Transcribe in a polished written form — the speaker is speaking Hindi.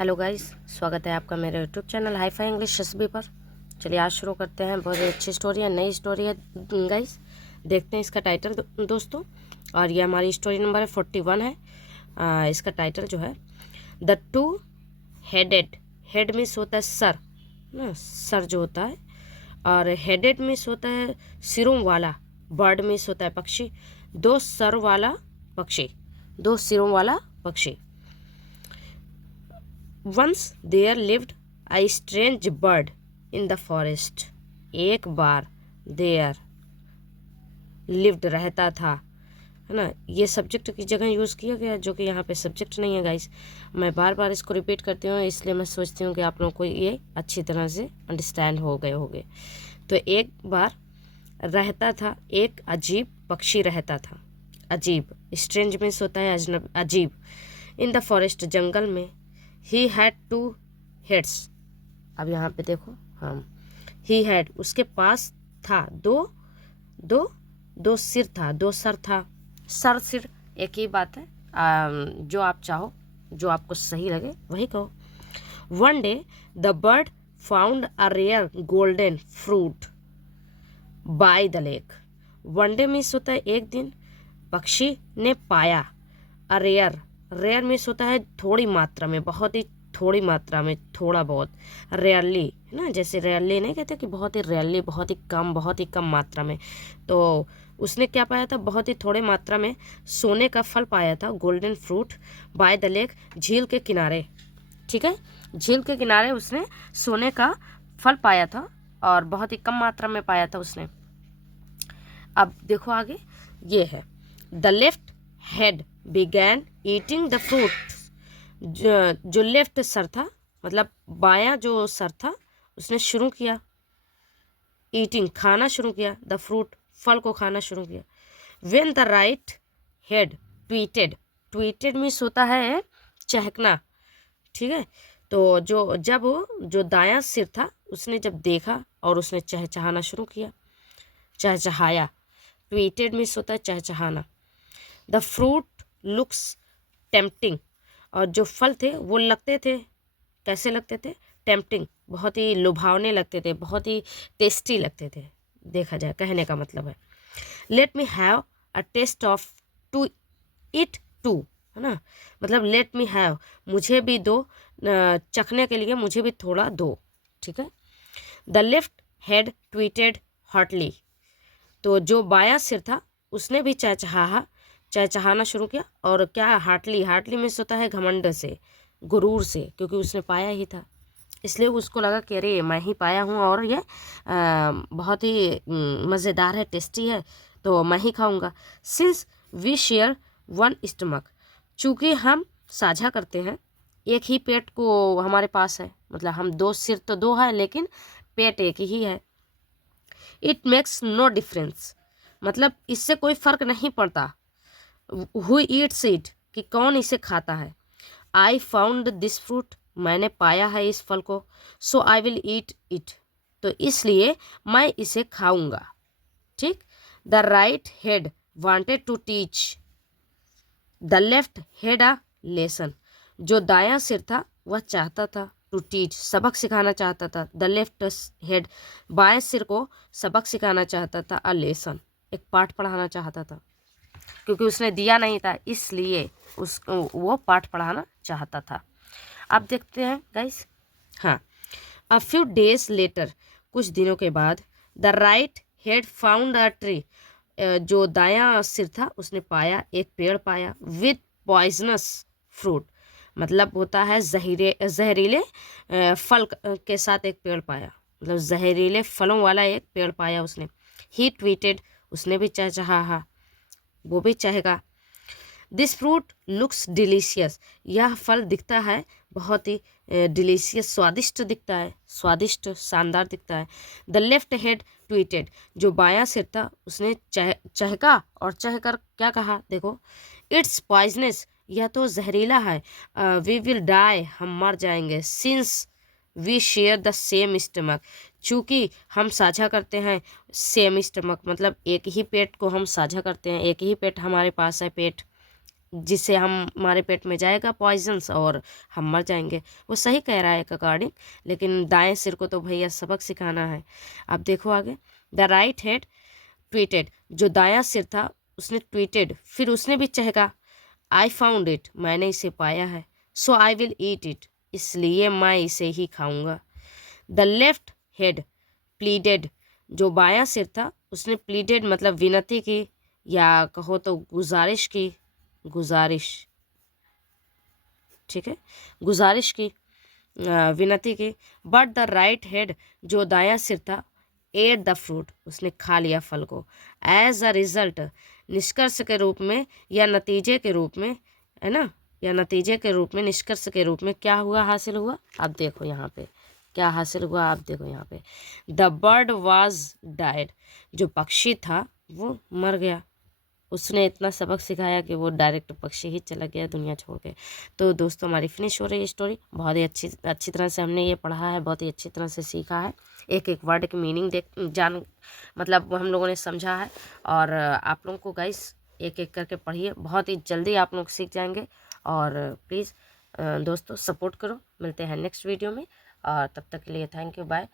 हेलो गाइस, स्वागत है आपका मेरे YouTube channel hi fi English SB पर। चलिए आज शुरू करते हैं। बहुत ही अच्छी स्टोरी है, नई स्टोरी है गाइस। देखते हैं इसका टाइटल दोस्तों। और ये हमारी स्टोरी नंबर है 41 है। इसका टाइटल जो है the two headed. Head means होता है सर ना, सर जो होता है। और हेडेड मीन्स होता है सिरों वाला। बर्ड मीन्स होता है पक्षी। दो सर वाला पक्षी, दो सिरों वाला पक्षी। Once there lived a strange bird in the forest. एक बार there lived रहता था, है ना। ये सब्जेक्ट की जगह यूज़ किया गया जो कि यहाँ पे सब्जेक्ट नहीं है गाइस। मैं बार बार इसको रिपीट करती हूँ, इसलिए मैं सोचती हूँ कि आप लोगों को ये अच्छी तरह से अंडरस्टैंड हो गए होंगे। तो एक बार रहता था, एक अजीब पक्षी रहता था। अजीब, स्ट्रेंज मीन्स होता है अजीब। इन द फॉरेस्ट, जंगल में। He had two heads. अब यहाँ पे देखो, हाँ, ही हैड उसके पास था दो सिर था, दो सर था। सर सिर एक ही बात है। जो आप चाहो, जो आपको सही लगे वही कहो। One day the bird found a rare golden fruit by the lake. One day means होता है एक दिन। पक्षी ने पाया। अ रेयर, रेयर मीन्स होता है थोड़ी मात्रा में, बहुत ही थोड़ी मात्रा में, थोड़ा बहुत। रेयरली है ना, जैसे रेयरली नहीं कहते कि बहुत ही रेयरली, बहुत ही कम मात्रा में। तो उसने क्या पाया था? बहुत ही थोड़े मात्रा में सोने का फल पाया था, golden fruit by the lake, झील के किनारे। ठीक है, झील के किनारे उसने सोने का फल पाया था और बहुत ही कम मात्रा में पाया था उसने। अब देखो आगे, ये है the left head began eating the fruit. जो लेफ्ट सर था, मतलब बायां जो सर था, उसने शुरू किया ईटिंग, खाना शुरू किया, द फ्रूट, फल को खाना शुरू किया। When the right head tweeted. Tweeted means होता है चहकना। ठीक है, तो जो दायां सिर था, उसने जब देखा और उसने चहचहाना शुरू किया, चहचहाया। ट्वीटेड मीन्स होता है चहचहाना। The fruit looks tempting. और जो फल थे वो लगते थे, कैसे लगते थे? टेम्पटिंग, बहुत ही लुभावने लगते थे, बहुत ही टेस्टी लगते थे। देखा जाए, कहने का मतलब है let me have a taste of to it too, है ना। मतलब लेट मी हैव, मुझे भी दो, चखने के लिए मुझे भी थोड़ा दो। ठीक है। The left head tweeted hotly. तो जो बायां सिर था उसने भी चहचहाना शुरू किया। और क्या? हार्टली में होता है घमंड से, गुरूर से, क्योंकि उसने पाया ही था, इसलिए उसको लगा कि अरे मैं ही पाया हूँ और ये बहुत ही मज़ेदार है, टेस्टी है, तो मैं ही खाऊंगा। Since we share one stomach, चूँकि हम साझा करते हैं, एक ही पेट को हमारे पास है, मतलब हम दो सिर तो दो है लेकिन पेट एक ही है। इट मेक्स नो डिफरेंस, मतलब इससे कोई फर्क नहीं पड़ता। हु ईट्स इट, कि कौन इसे खाता है। आई फाउंड दिस फ्रूट, मैंने पाया है इस फल को। सो आई विल ईट इट, तो इसलिए मैं इसे खाऊंगा। ठीक। The right head wanted to teach the left head a lesson. जो दायां सिर था वह चाहता था टू टीच, सबक सिखाना चाहता था। द लेफ्ट हेड, बाएं सिर को सबक सिखाना चाहता था। अ लेसन, एक पाठ पढ़ाना चाहता था, क्योंकि उसने दिया नहीं था इसलिए वो पाठ पढ़ाना चाहता था। अब देखते हैं गाइस, हाँ। अ फ्यू डेज लेटर, कुछ दिनों के बाद, the right head found a tree. जो दायां सिर था उसने पाया, एक पेड़ पाया, विद पॉइजनस फ्रूट, मतलब होता है जहरीले फल के साथ एक पेड़ पाया, मतलब जहरीले फलों वाला एक पेड़ पाया उसने। ही ट्वीटेड, उसने भी चहचहा, वो भी चाहेगा। दिस फ्रूट लुक्स डिलीशियस, यह फल दिखता है बहुत ही डिलीशियस, स्वादिष्ट दिखता है, स्वादिष्ट, शानदार दिखता है। द लेफ्ट हेड ट्वीटेड, जो बायां सिर था उसने चहका और चहकर क्या कहा? देखो, इट्स पॉइजनस, यह तो जहरीला है। वी विल डाई, हम मर जाएंगे। Since we share the same stomach, चूँकि हम साझा करते हैं सेम स्टमक, मतलब एक ही पेट को हम साझा करते हैं, एक ही पेट हमारे पास है, पेट जिससे हमारे पेट में जाएगा पॉइजन्स और हम मर जाएंगे। वो सही कह रहा है एक अकॉर्डिंग, लेकिन दाएं सिर को तो भैया सबक सिखाना है। अब देखो आगे, द राइट हेड ट्वीटेड, जो दायां सिर था उसने ट्वीटेड, फिर उसने भी चहका, आई फाउंड इट, मैंने इसे पाया है, सो आई विल ईट इट, इसलिए मैं इसे ही खाऊंगा। द लेफ्ट हेड प्लीडेड, जो बायां सिर था उसने प्लीडेड मतलब विनती की, या कहो तो गुजारिश की, गुजारिश, ठीक है, गुजारिश की, विनती की। बट द राइट हेड, जो दायां सिर था, एट द फ्रूट, उसने खा लिया फल को। एज अ रिजल्ट, निष्कर्ष के रूप में या नतीजे के रूप में, है ना, या नतीजे के रूप में, निष्कर्ष के रूप में क्या हुआ, हासिल हुआ। अब देखो यहाँ पे क्या हासिल हुआ, आप देखो यहाँ पे, द बर्ड वॉज डाइड, जो पक्षी था वो मर गया। उसने इतना सबक सिखाया कि वो डायरेक्ट पक्षी ही चला गया दुनिया छोड़ के। तो दोस्तों हमारी फिनिश हो रही है स्टोरी। बहुत ही अच्छी तरह से हमने ये पढ़ा है, बहुत ही अच्छी तरह से सीखा है, एक एक वर्ड की मीनिंग मतलब हम लोगों ने समझा है। और आप लोगों को गाइस एक एक करके पढ़िए, बहुत ही जल्दी आप लोग सीख जाएंगे। और प्लीज़ दोस्तों सपोर्ट करो, मिलते हैं नेक्स्ट वीडियो में, और तब तक के लिए थैंक यू, बाय।